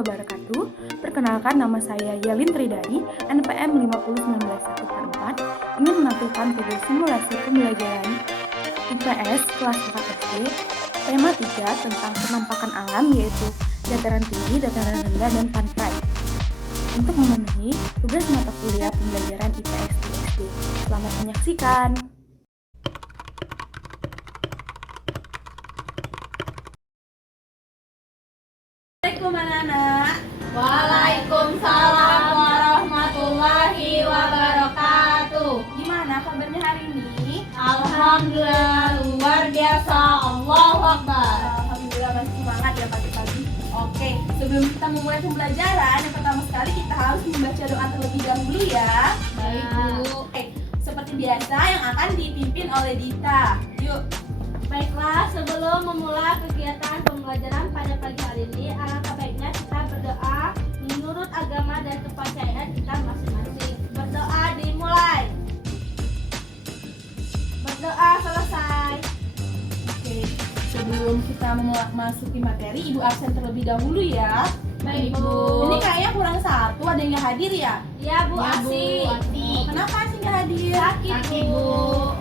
wabarakatuh. Perkenalkan, nama saya Yelin Tridari, NPM 5019144, ingin menampilkan video simulasi pembelajaran IPS kelas 4 SD, tema 3 tentang penampakan alam, yaitu dataran tinggi, dataran rendah, dan pantai. Untuk memenuhi tugas mata kuliah pembelajaran IPS di SD. Selamat menyaksikan. Assalamualaikum anak-anak. Waalaikumsalam warahmatullahi wabarakatuh. Gimana kabarnya hari ini? Alhamdulillah luar biasa. Allahu Akbar. Alhamdulillah masih semangat ya pagi-pagi. Oke, sebelum kita memulai pembelajaran, yang pertama sekali kita harus membaca doa terlebih dahulu ya. Baik, Bu. Seperti biasa yang akan dipimpin oleh Dita. Yuk. Baiklah, sebelum memulai kegiatan pembelajaran pada pagi hari ini, alangkah baiknya kita berdoa menurut agama dan kepercayaan kita masing-masing. Berdoa dimulai. Berdoa selesai. Oke, sebelum kita memasuki materi, Ibu absen terlebih dahulu ya. Baik, Bu. Ini kayaknya kurang satu, ada yang nggak hadir ya? Ya, Bu Asi. Kenapa sih nggak hadir? Sakit, Bu.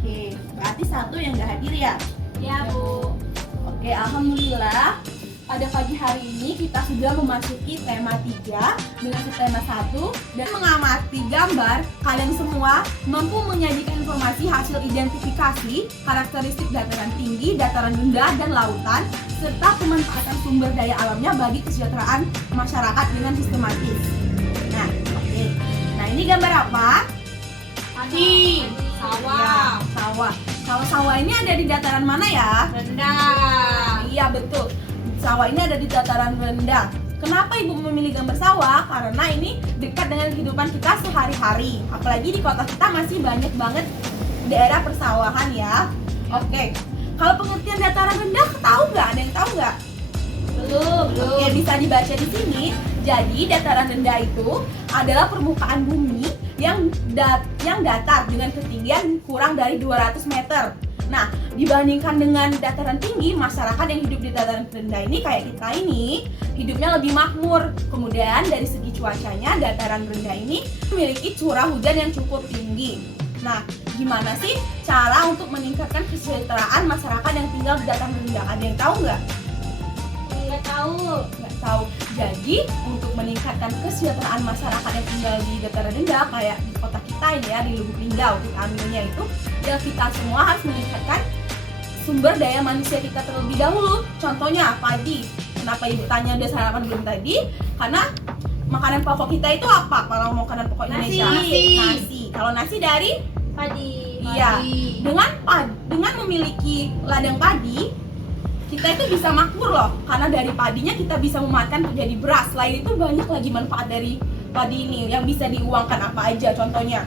Oke, berarti satu yang nggak hadir ya? Ya, Bu. Oke, alhamdulillah pada pagi hari ini kita sudah memasuki tema 3 dengan tema 1 dan mengamati gambar. Kalian semua mampu menyajikan informasi hasil identifikasi karakteristik dataran tinggi, dataran rendah, dan lautan serta pemanfaatan sumber daya alamnya bagi kesejahteraan masyarakat dengan sistematis. Nah, oke. Nah, ini gambar apa? Padi, sawah, Ya, sawah. Kalau sawah ini ada di dataran mana ya? rendah. Iya, betul. Sawah ini ada di dataran rendah. Kenapa Ibu memilih gambar sawah? Karena ini dekat dengan kehidupan kita sehari-hari. Apalagi di kota kita masih banyak banget daerah persawahan ya. Oke. Kalau pengertian dataran rendah tahu nggak? Ada yang tahu nggak? Belum. Oke, bisa dibaca di sini. Jadi dataran rendah itu adalah permukaan bumi yang datar dengan ketinggian kurang dari 200 meter. Nah, dibandingkan dengan dataran tinggi, masyarakat yang hidup di dataran rendah ini kayak kita ini hidupnya lebih makmur. Kemudian dari segi cuacanya, dataran rendah ini memiliki curah hujan yang cukup tinggi. Nah, gimana sih cara untuk meningkatkan kesejahteraan masyarakat yang tinggal di dataran rendah? Ada yang tahu nggak? Nggak tahu. Nggak tahu. Jadi untuk meningkatkan kesejahteraan masyarakat yang tinggal di dataran rendah kayak di kota kita ini ya, di Lubuk Linggau, kita ambilnya itu ya, kita semua harus meningkatkan sumber daya manusia kita terlebih dahulu. Contohnya padi. Kenapa Ibu tanya udah sarapan belum tadi? Karena makanan pokok kita itu apa? Kalau makanan pokok Indonesia, nasi. Kalau nasi dari Padi. iya. Dengan memiliki ladang padi, kita itu bisa makmur loh, karena dari padinya kita bisa memakan menjadi beras. Selain itu banyak lagi manfaat dari padi ini yang bisa diuangkan apa aja contohnya.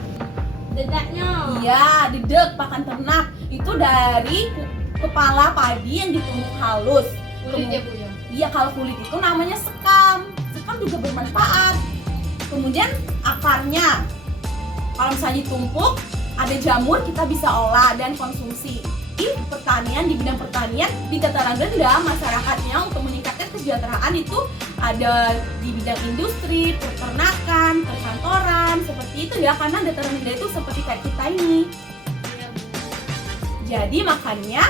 Dedaknya. Iya, dedek pakan ternak itu dari kepala padi yang ditumbuk halus. Kulit ya, Bu ya. Iya, kalau kulit itu namanya sekam. Sekam juga bermanfaat. Kemudian akarnya, kalau misalnya ditumpuk, ada jamur kita bisa olah dan konsumsi. Di bidang pertanian di dataran rendah, masyarakatnya untuk meningkatkan kesejahteraan itu ada di bidang industri, peternakan, perkantoran, seperti itu ya, karena dataran rendah itu seperti kayak kita ini. Jadi makanya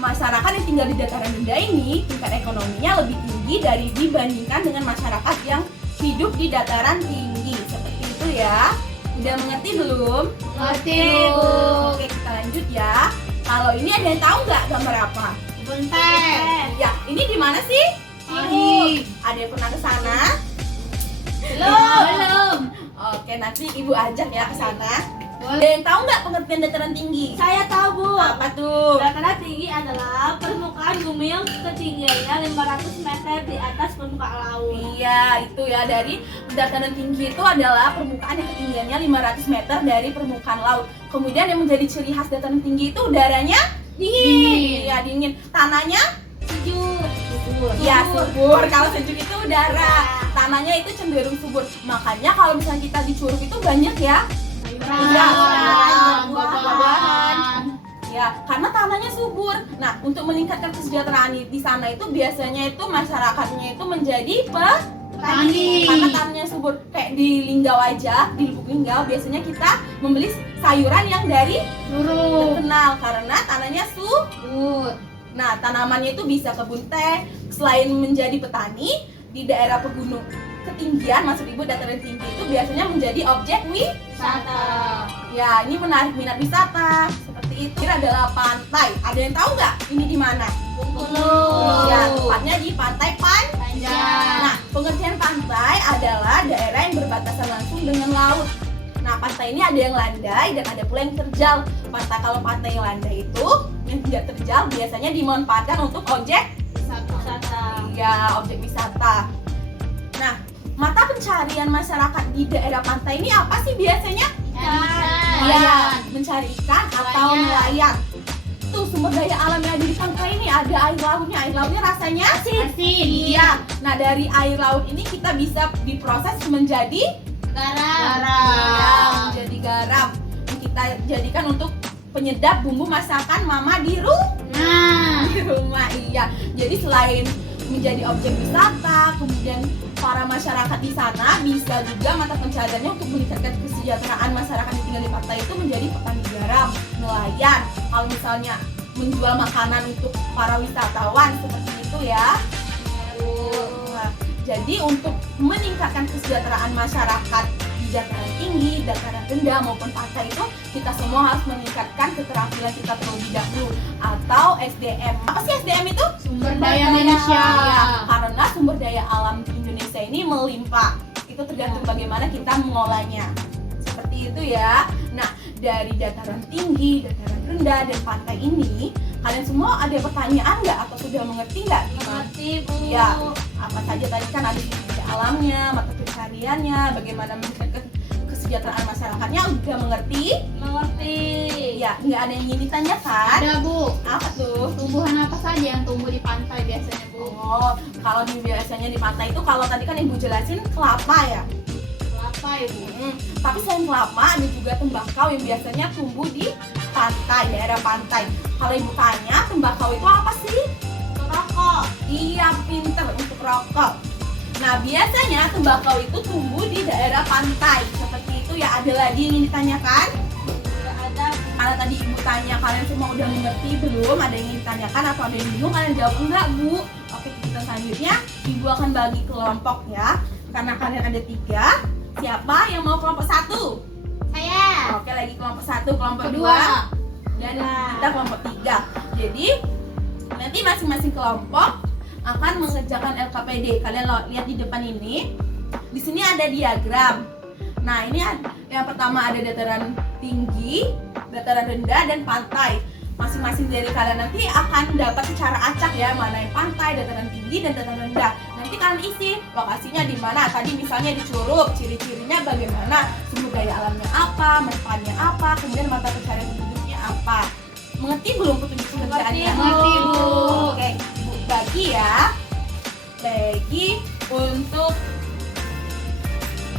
masyarakat yang tinggal di dataran rendah ini tingkat ekonominya lebih tinggi dibandingkan dengan masyarakat yang hidup di dataran tinggi. Seperti itu ya. Udah mengerti belum? Ngerti, Bu. Oke, kita lanjut ya. Kalau ini ada yang tahu nggak gambar apa? Bentar. Ya, ini di mana sih? Ini. Ada yang pernah ke sana? Belum. Oke, nanti Ibu ajak ya ke sana. Ada Boleh. yang tahu nggak pengertian dataran tinggi? Saya tahu, Bu. Apa tuh? Dataran tinggi adalah permukaan bumi yang ketinggiannya 500 meter di atas permukaan laut. Iya, itu ya, dari dataran tinggi itu adalah permukaan yang ketinggiannya 500 meter dari permukaan laut. Kemudian yang menjadi ciri khas dataran tinggi itu udaranya dingin. Iya, dingin. Tanahnya Sejuk. ya subur. Kalau sejuk itu udara. Tanahnya itu cenderung subur. Makanya kalau misalnya kita di Curug itu banyak ya. Iya, Sayuran, buah-buahan. Ya, karena tanahnya subur. Nah, untuk meningkatkan kesejahteraan di sana itu biasanya itu masyarakatnya itu menjadi petani. Karena tanahnya subur. Kayak di Linggau aja, di Lubuk Linggau biasanya kita membeli sayuran yang dari terkenal karena tanahnya subur. Nah, tanamannya itu bisa kebun teh. Selain menjadi petani, di daerah pegunung ketinggian, maksud ibu dataran tinggi itu biasanya menjadi objek wisata. Ya, ini menarik minat wisata. Seperti itu adalah pantai. Ada yang tahu nggak ini di mana? Bengkulu. Ya, tepatnya di Pantai Panjang. Nah, pengertian pantai adalah daerah yang berbatasan langsung dengan laut. Nah, pantai ini ada yang landai dan ada pula yang terjal. Kalau pantai yang landai itu yang tidak terjal biasanya dimanfaatkan untuk objek Wisata. ya, objek wisata. Nah, mata pencarian masyarakat di daerah pantai ini apa sih biasanya? Ya, mencari ikan atau nelayan. Tuh, sumber daya alam yang ada di pantai ini ada air lautnya. Air lautnya rasanya Asin. iya. Nah, dari air laut ini kita bisa diproses menjadi Garam. menjadi garam. Yang kita jadikan untuk penyedap bumbu masakan mama di rumah. Iya. Jadi selain menjadi objek wisata, kemudian para masyarakat di sana bisa juga mata pencahariannya untuk meningkatkan kesejahteraan masyarakat yang tinggal di pantai itu menjadi petani garam, nelayan. Kalau misalnya menjual makanan untuk para wisatawan seperti itu ya. Nah, jadi untuk meningkatkan kesejahteraan masyarakat di dataran tinggi, dataran rendah maupun pantai itu kita semua harus meningkatkan keterampilan kita terlebih dahulu atau SDM. Apa sih SDM itu? Sumber daya manusia. Ya, karena sumber daya alam di Indonesia ini melimpah. Itu tergantung bagaimana kita mengolahnya. Seperti itu ya. Nah, dari dataran tinggi, dataran rendah, dan pantai ini, kalian semua ada pertanyaan nggak atau sudah mengerti nggak? Mengerti, Bu. Ya, apa saja tadi kan ada sumber daya alamnya, mata pencahariannya, bagaimana meningkatkan kesejahteraan masyarakatnya, udah mengerti? Mengerti. Ya, nggak ada yang ingin ditanyakan? Ada, Bu. Apa tuh? Tumbuhan apa saja yang tumbuh di pantai biasanya, Bu? Oh, kalau biasanya di pantai itu kalau tadi kan ibu jelasin kelapa ya. Kelapa ya, Bu. Tapi selain kelapa ada juga tembakau yang biasanya tumbuh di pantai, daerah pantai. Kalau ibu tanya tembakau itu apa sih? Rokok. Iya, pinter, untuk rokok. Nah, biasanya tembakau itu tumbuh di daerah pantai. Seperti itu ya. Ada lagi yang ingin ditanyakan? Tidak ada. Karena tadi ibu tanya kalian semua udah mengerti belum? Ada yang ingin ditanyakan atau ada yang bingung? Kalian jawab enggak, Bu? Oke, kita selanjutnya ibu akan bagi kelompok ya. Karena kalian ada 3. Siapa yang mau kelompok 1? Saya. Oke, lagi kelompok 1, kelompok 2, Kedua. dan kita kelompok 3. Jadi nanti masing-masing kelompok akan mengerjakan LKPD. Kalian lihat di depan ini. Di sini ada diagram. Nah, ini yang pertama ada dataran tinggi, dataran rendah, dan pantai. Masing-masing dari kalian nanti akan dapat secara acak ya mana yang pantai, dataran tinggi, dan dataran rendah. Nanti kalian isi lokasinya di mana. Tadi misalnya di Curup, ciri-cirinya bagaimana, sumber daya alamnya apa, manfaatnya apa, kemudian mata pencarian penduduknya apa. Mengerti belum petunjuk pengerjaannya? Mengerti, Bu. Oke, ibu bagi ya. Bagi untuk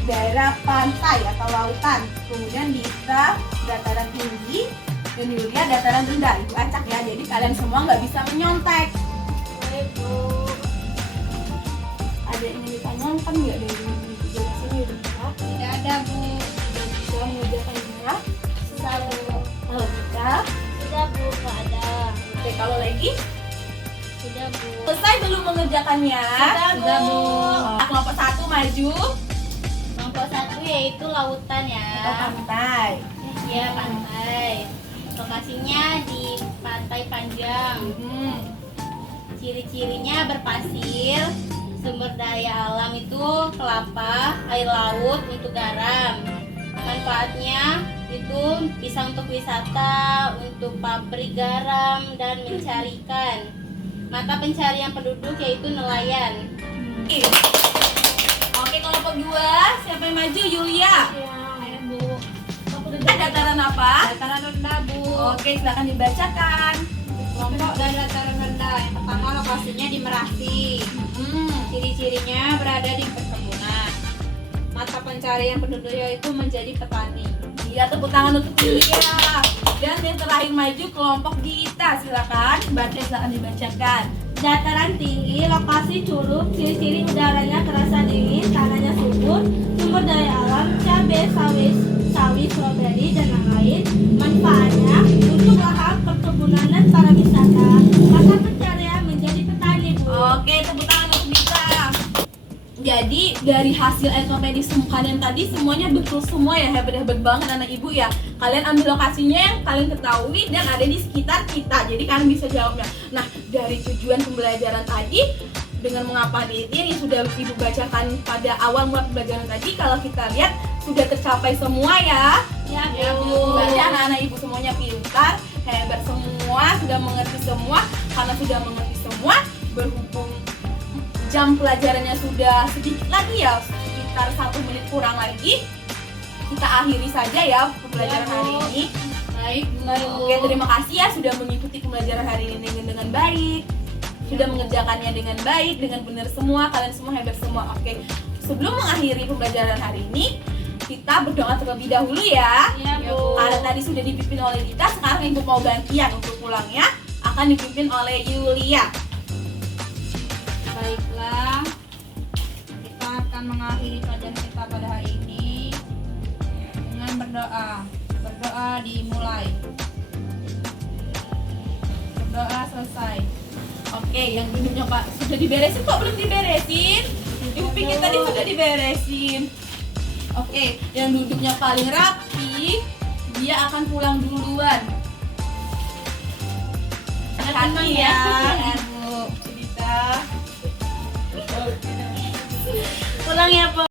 daerah pantai atau lautan, kemudian Dita dataran tinggi, dan Yulia dataran rendah. Ibu acak ya, jadi kalian semua nggak bisa menyontek. Ada yang ingin ditanyakan nggak dari jelasin Yulia? Tidak ada, Bu. Sudah bisa mengerjakannya? Sudah, Bu. Kalau bisa, Sudah, Bu. Nggak ada. oke. Kalau lagi Sudah, Bu. selesai belum mengerjakannya? Sudah, Bu. Nah, kelompok 1 maju Kelompok 1 yaitu lautan ya. atau pantai. Ya, pantai. Lokasinya di Pantai Panjang. Ciri-cirinya berpasir, sumber daya alam itu kelapa, air laut untuk garam. Manfaatnya itu bisa untuk wisata, untuk pabrik garam, dan mencari ikan. Mata pencarian penduduk yaitu nelayan. Oke, kelompok 2 siapa yang maju? Yulia. Ayo, Bu. Dataran apa? Dataran rendah, Bu. Oke, silakan dibacakan. Kelompok dan dataran rendah. Yang pertama lokasinya di Meranti. Ciri-cirinya berada di perkebunan. Mata pencarian penduduknya itu menjadi petani. Iya, tepuk tangan untuk Yulia. Dan yang terakhir maju kelompok Gita, silakan dibacakan. Dataran tinggi, lokasi curug, ciri-ciri udaranya terasa dingin, tanahnya subur, sumber daya alam, cabai, sawit, stroberi, dan lain-lain. Manfaatnya untuk lahan perkebunan dan pariwisata. Mata pencarian menjadi petani, Bu. Oke, tepuk tangan untuk Gita. Jadi dari hasil ensiklopedia kalian tadi semuanya betul semua ya, hebat-hebat banget anak ibu ya. Kalian ambil lokasinya yang kalian ketahui dan ada di sekitar kita, jadi kalian bisa jawabnya. Nah, dari tujuan pembelajaran tadi dengan menghafal yang sudah ibu bacakan pada awal mulai pembelajaran tadi, kalau kita lihat sudah tercapai semua ya. Ya, Ya, Bu. berarti anak-anak ibu semuanya pintar, hebat semua, sudah mengerti semua. Karena sudah mengerti semua, berhubung jam pelajarannya sudah sedikit lagi ya, sekitar 1 menit kurang lagi, kita akhiri saja ya pembelajaran Ya, Bu. hari ini. Baik, Bu. Oke, terima kasih ya sudah mengikuti pembelajaran hari ini dengan baik, sudah mengerjakannya dengan baik, dengan benar semua, kalian semua hebat semua. Oke, sebelum mengakhiri pembelajaran hari ini, kita berdoa terlebih dahulu ya. Ya, Bu. Karena tadi sudah dipimpin oleh Dita, sekarang ibu mau gantian untuk pulangnya akan dipimpin oleh Yulia. Baiklah, kita akan mengakhiri pelajaran kita pada hari ini dengan berdoa. Berdoa dimulai. Berdoa selesai. Oke, yang duduknya Pak sudah diberesin kok belum diberesin? Ibu pikir tadi sudah diberesin. Oke, yang duduknya paling rapi, dia akan pulang duluan. Hati ya, Bu. Cerita. Pulang ya, Bu.